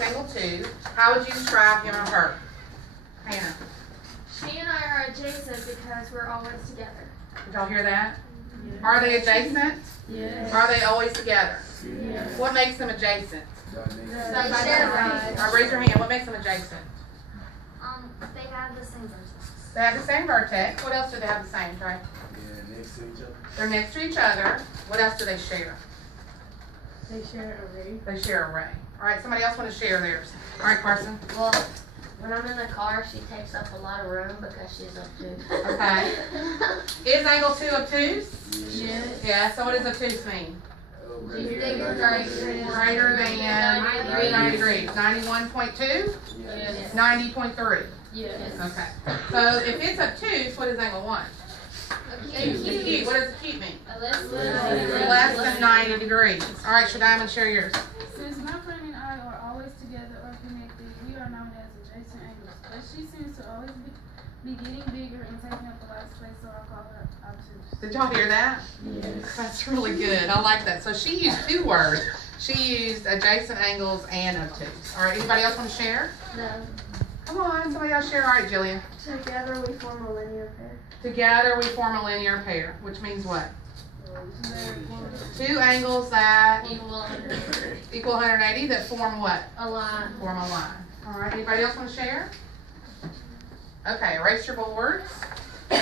with angle 2, how would you describe him or her? Hannah. She and I are adjacent because we're always together. Did y'all hear that? Yes. Are they adjacent? Yes. Are they always together? Yes. What makes them adjacent? They share rides. All right, raise your hand. What makes them adjacent? They have the same vertex. They have the same vertex. What else do they have the same, Trey? Yeah, next to each other. They're next to each other. What else do they share? They share a ray. They share a ray. All right, somebody else want to share theirs. All right, Carson. Well, when I'm in the car, she takes up a lot of room because she's obtuse. Okay. Is angle 2 obtuse? Yes. Yeah, so what does obtuse mean? Bigger, Greater than 90 degrees. 91.2? Yes. 90.3? Yes. Okay. So if it's obtuse, what is angle 1? Acute. What does acute mean? Less than 90 degrees. All right, Shadiman, share yours. Since my friend and I are always together or connected, we are known as adjacent angles. But she seems to always be getting bigger and taking up a lot of space, so I call her obtuse. Did y'all hear that? Yes. That's really good. I like that. So she used 2 words. She used adjacent angles and obtuse. All right, anybody else want to share? No. Come on, somebody else share. All right, Jillian. Together we form a linear pair. Together we form a linear pair, which means what? 2 angles that equal 180 that form what? A line. Form a line. All right, anybody else want to share? Okay, erase your boards. All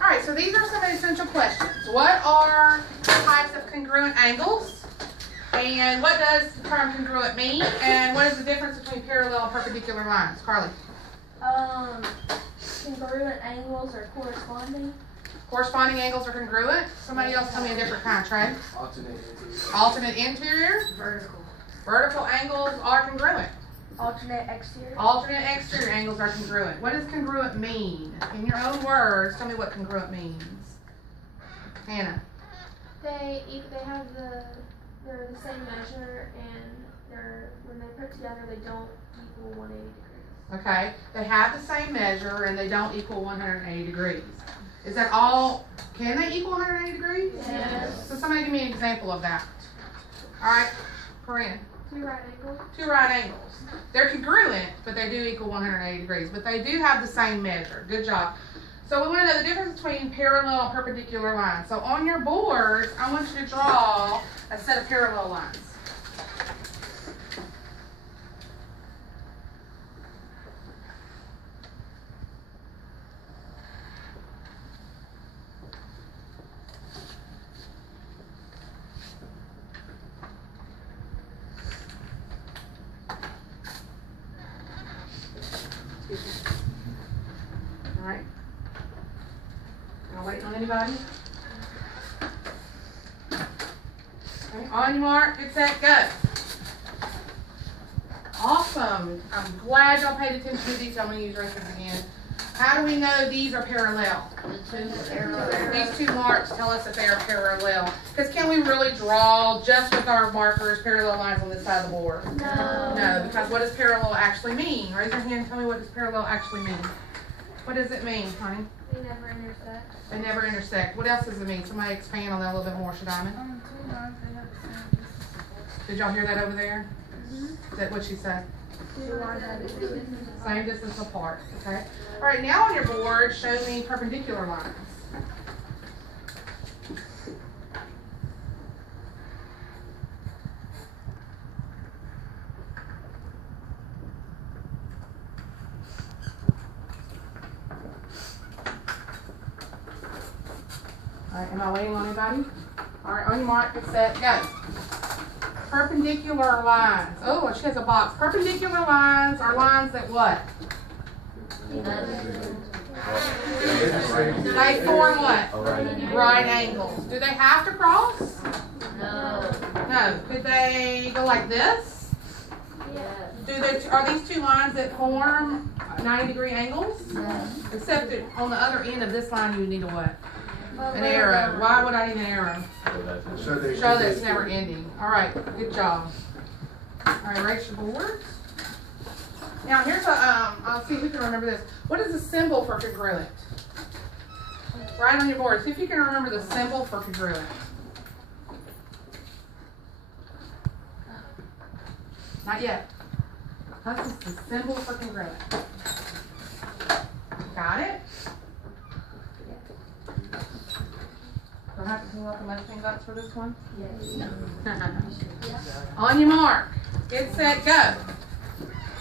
right, so these are some essential questions. What are types of congruent angles? And what does the term congruent mean? And what is the difference between parallel and perpendicular lines? Carly. Congruent angles are corresponding. Corresponding angles are congruent. Somebody else tell me a different kind, Trey. Alternate interior. Alternate interior. Vertical. Vertical angles are congruent. Alternate exterior. Alternate exterior angles are congruent. What does congruent mean? In your own words, tell me what congruent means. Hannah. They're the same measure, and when they're put together, they don't equal 180 degrees. Okay. They have the same measure and they don't equal 180 degrees. Is that all? Can they equal 180 degrees? Yes. So somebody give me an example of that. All right, Corinne. 2 right angles. 2 right angles. They're congruent, but they do equal 180 degrees. But they do have the same measure. Good job. So we want to know the difference between parallel and perpendicular lines. So on your boards, I want you to draw a set of parallel lines. All right. Y'all waiting on anybody? Okay, on your mark, get set, go. Awesome. I'm glad y'all paid attention to these. I'm going to use reference again. How do we know these are parallel? These 2 marks tell us that they are parallel. Because can we really draw just with our markers parallel lines on this side of the board? No. No, because what does parallel actually mean? Raise your hand and tell me what does parallel actually mean. What does it mean, honey? They never intersect. They never intersect. What else does it mean? Somebody expand on that a little bit more, Shadiman. 2 lines, they have the same distance. Did y'all hear that over there? Is that what she said? 2 lines have the distance. Same distance apart, okay? All right, now on your board, show me perpendicular lines. All right, am I waiting on anybody? All right, on your mark, get set, go. Perpendicular lines. Oh, she has a box. Perpendicular lines are lines that what? They form what? Right angles. Do they have to cross? No. No. Could they go like this? Yes. Are these 2 lines that form 90-degree angles? Yes. Except that on the other end of this line, you need a what? An arrow. Why would I need an arrow? Show Show that it's never ending. All right, good job. All right, erase your boards. Now here's I'll see if you can remember this. What is the symbol for congruent? Right on your board. See if you can remember the symbol for congruent. Not yet. That's just a simple fucking congruent. Got it? Don't have to clean up the most things up for this one? Yes. On your mark. Get set, go.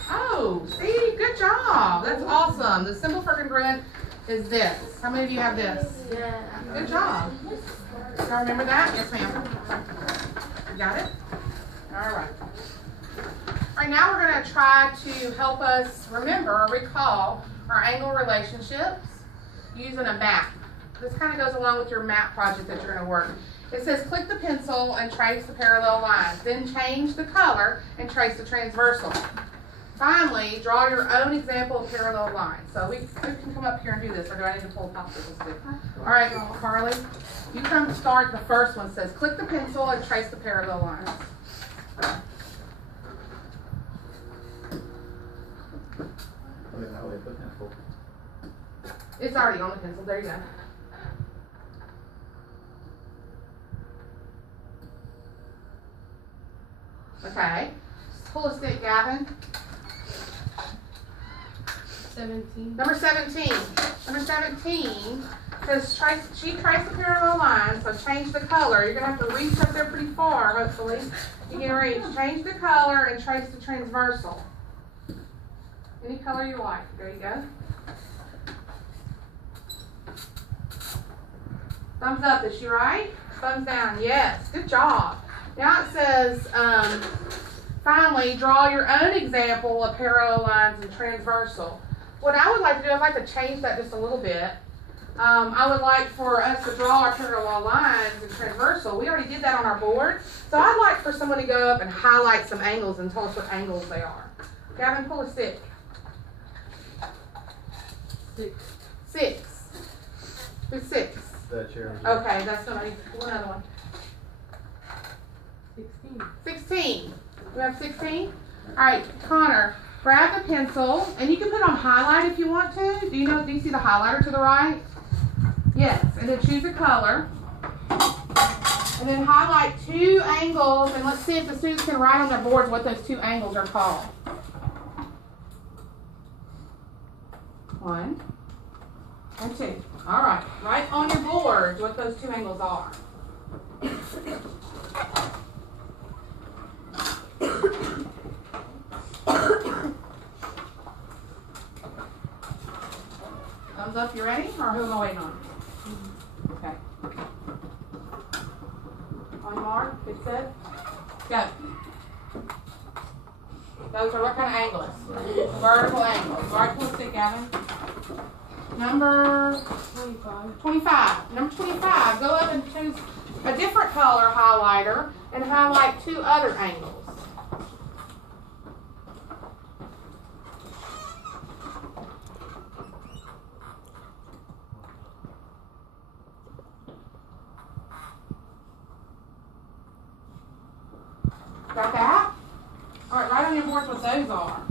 Oh, see, good job. That's awesome. The symbol for congruent is this. How many of you have this? Yeah. Good job. Y'all remember that? Yes, ma'am. You got it? All right. All right, now we're going to try to help us remember or recall our angle relationships using a map. This kind of goes along with your map project that you're going to work. It says click the pencil and trace the parallel lines. Then change the color and trace the transversal. Finally, draw your own example of parallel lines. So we can come up here and do this, or do I need to pull popsicles too? All right, Carly, you come start the first one. It says click the pencil and trace the parallel lines. It's already on the pencil. There you go. Okay. Pull a stick, Gavin. 17. Number 17. Number 17 says she traced the parallel lines, so change the color. You're going to have to reach up there pretty far, hopefully. You can reach. Change the color and trace the transversal. Any color you like. There you go. Thumbs up. Is she right? Thumbs down. Yes. Good job. Now it says, finally, draw your own example of parallel lines and transversal. What I would like to do, I'd like to change that just a little bit. I would like for us to draw our parallel lines and transversal. We already did that on our board. So I'd like for someone to go up and highlight some angles and tell us what angles they are. Gavin, pull a stick. 6. 6. Who's 6? That chair. Okay, that's somebody. Pull another one. 16. 16. We have 16? Alright, Connor, grab the pencil, and you can put on highlight if you want to. Do you see the highlighter to the right? Yes, and then choose a color. And then highlight 2 angles, and let's see if the students can write on their boards what those 2 angles are called. 1 and 2. Alright, write on your boards what those 2 angles are. Thumbs up, you ready? Or who am I waiting on? Okay. On your mark, get set, go. Those are what kind of angles? Vertical angles. All right, pull a stick, Gavin. Number 25. Number 25, go up and choose a different color highlighter and highlight 2 other angles. Got that? All right, write on your boards what those are.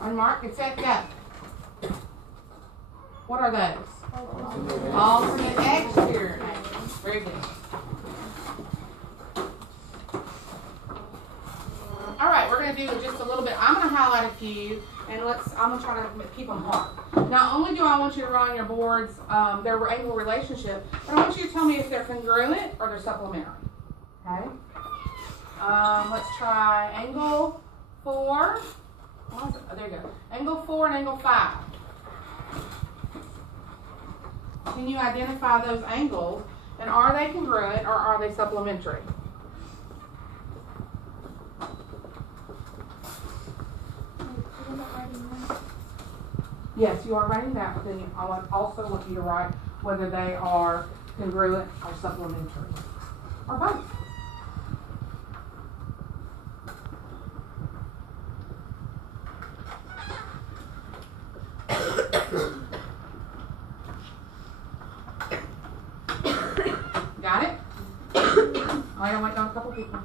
On mark, get set, go. What are those? Alternate exterior angles. Very good. All right, we're going to do just a little bit. I'm going to highlight a few, and I'm going to try to keep them hard. Not only do I want you to write on your boards their angle relationship, but I want you to tell me if they're congruent or they're supplementary. Okay? Let's try angle 4. Oh, there you go. Angle 4 and angle 5. Can you identify those angles, and are they congruent or are they supplementary? Yes, you are writing that, but then I also want you to write whether they are congruent or supplementary, or both. Wait, I'm waiting on a couple people.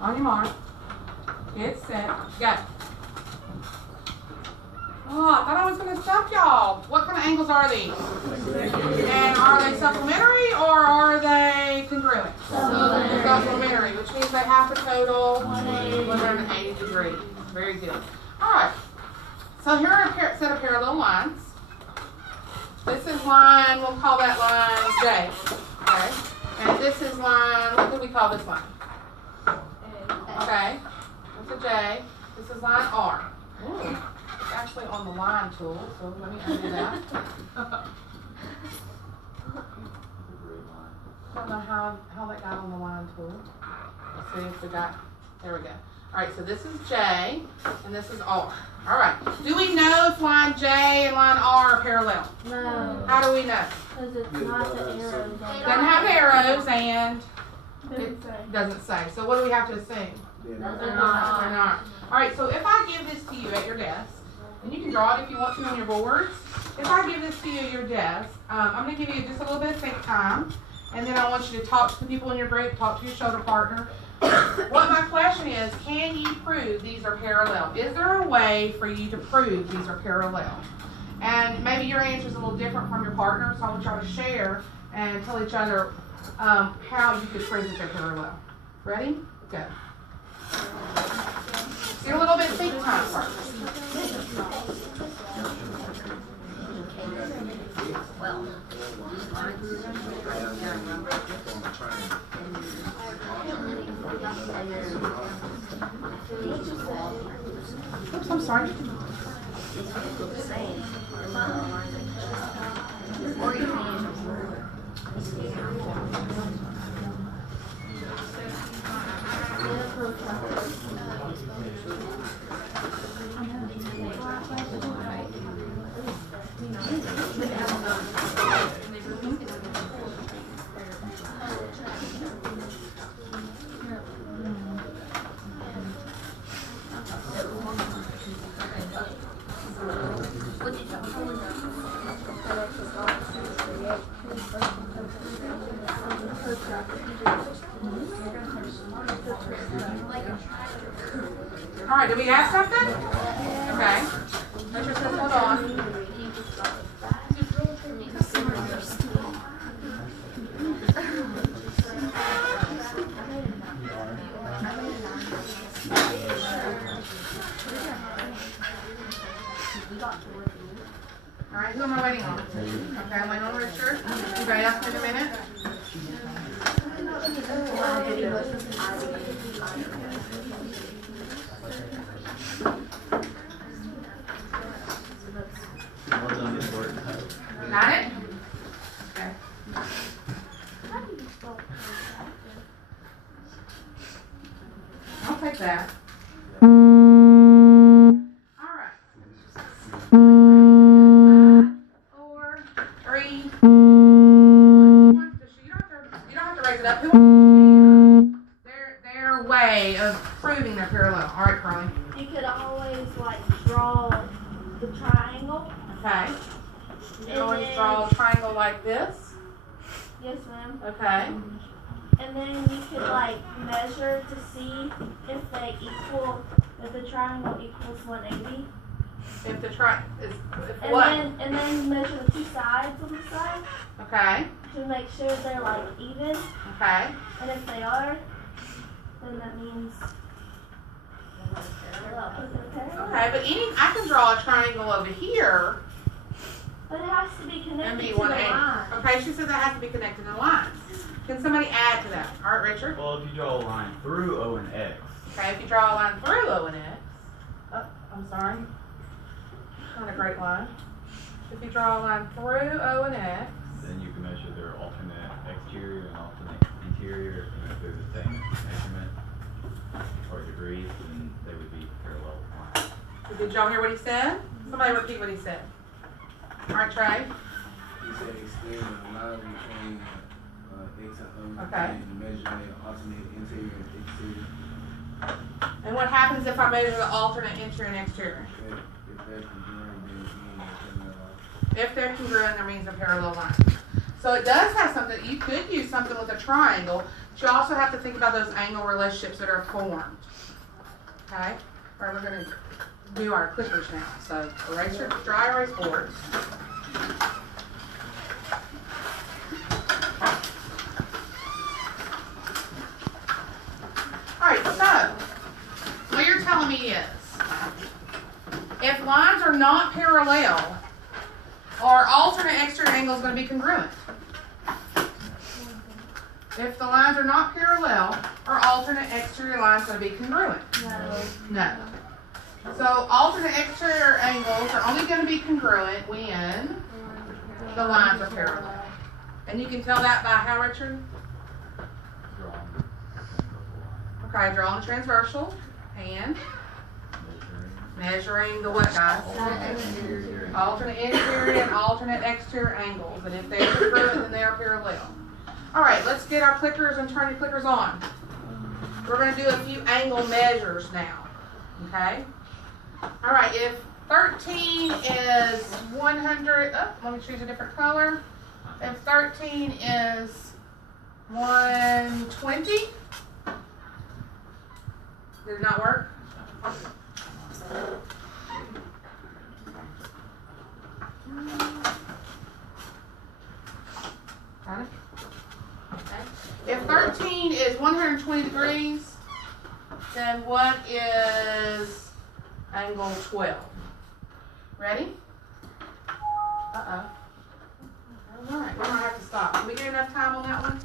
On your mark. Get set. Go. Oh, I thought I was going to stop y'all. What kind of angles are these? And are they supplementary or are they congruent? Supplementary, which means they have a total 180 degrees. Very good. Alright. So here are a set of parallel lines. This is line, we'll call that line J. Okay. And this is line, what do we call this line? Okay. That's a J. This is line R. Ooh. It's actually on the line tool, so let me undo that. I don't know how that got on the line tool. Let's see if we got, there we go. Alright, so this is J, and this is R. Alright, do we know if line J and line R are parallel? No. How do we know? Because it's not the arrows. Doesn't have arrows and Doesn't say. doesn't say. So what do we have to assume? They're They're not. not. Alright, so if I give this to you at your desk, and you can draw it if you want to on your boards. If I give this to you at your desk, I'm going to give you just a little bit of think time, and then I want you to talk to the people in your group, talk to your shoulder partner. What my question is, can you prove these are parallel? Is there a way for you to prove these are parallel? And maybe your answer is a little different from your partner, so I want y'all to share and tell each other how you could prove that they're parallel. Ready? Go. Do a little bit of think time first. Well, Oops, I'm sorry. or you can All right, did we ask something? Okay. Richard says, hold on. All right, who am I waiting on? Okay, I'm waiting on Richard. Anybody else in a minute? Got it? Okay. I'll take that. All right. 4, 3. Who wants to share? You don't have to raise it up. Who wants to share their way of proving they're parallel? All right, Carly. You could always like draw the triangle. Okay. You can And always then- draw a triangle like this. Yes, ma'am. Okay. And then you could like measure to see if they equal, if the triangle equals 180. If the if And what? then measure the two sides on the side Okay. to make sure they're like even. Okay. And if they are, then that means that they're parallel. Okay, but I can draw a triangle over here But it has to be and connected be to the 180. line. Okay, she says that has to be connected in lines. Can somebody add to that? All right, Richard. Well, if you draw a line through O and X, Okay, if you draw a line through O and X. Oh, I'm sorry. Not a great line. If you draw a line through O and X. then you can measure their alternate exterior and alternate interior, and if they're the same measurement or degrees, then they would be parallel lines. Did y'all hear what he said? Somebody repeat what he said. All right, Trey. He said extend the line between X and O. Okay. And measure the alternate interior and exterior. And what happens if I measure the alternate interior and exterior? If they're congruent, that means they're parallel lines. So it does have something, you could use something with a triangle, but you also have to think about those angle relationships that are formed. Okay? All right, we're going to do our clippers now. So erase your dry erase boards. Alright, so what you're telling me is if lines are not parallel, our alternate exterior angle is going to be congruent. If the lines are not parallel, our alternate exterior line is going to be congruent. No. So alternate exterior angles are only going to be congruent when the lines are parallel. And you can tell that by how, Richard? Okay, drawing the transversal and measuring the what, guys? Alternate interior and alternate exterior angles. And if they're congruent, then they are parallel. Alright, let's get our clickers and turn your clickers on. We're going to do a few angle measures now. Okay? Alright, if 13 is 100, let me choose a different color. If 13 is 120, did it not work? Got it? Okay. If 13 is 120 degrees, then what is angle 12? Ready? Uh-oh. All right, we're gonna have to stop. Did we get enough time on that one?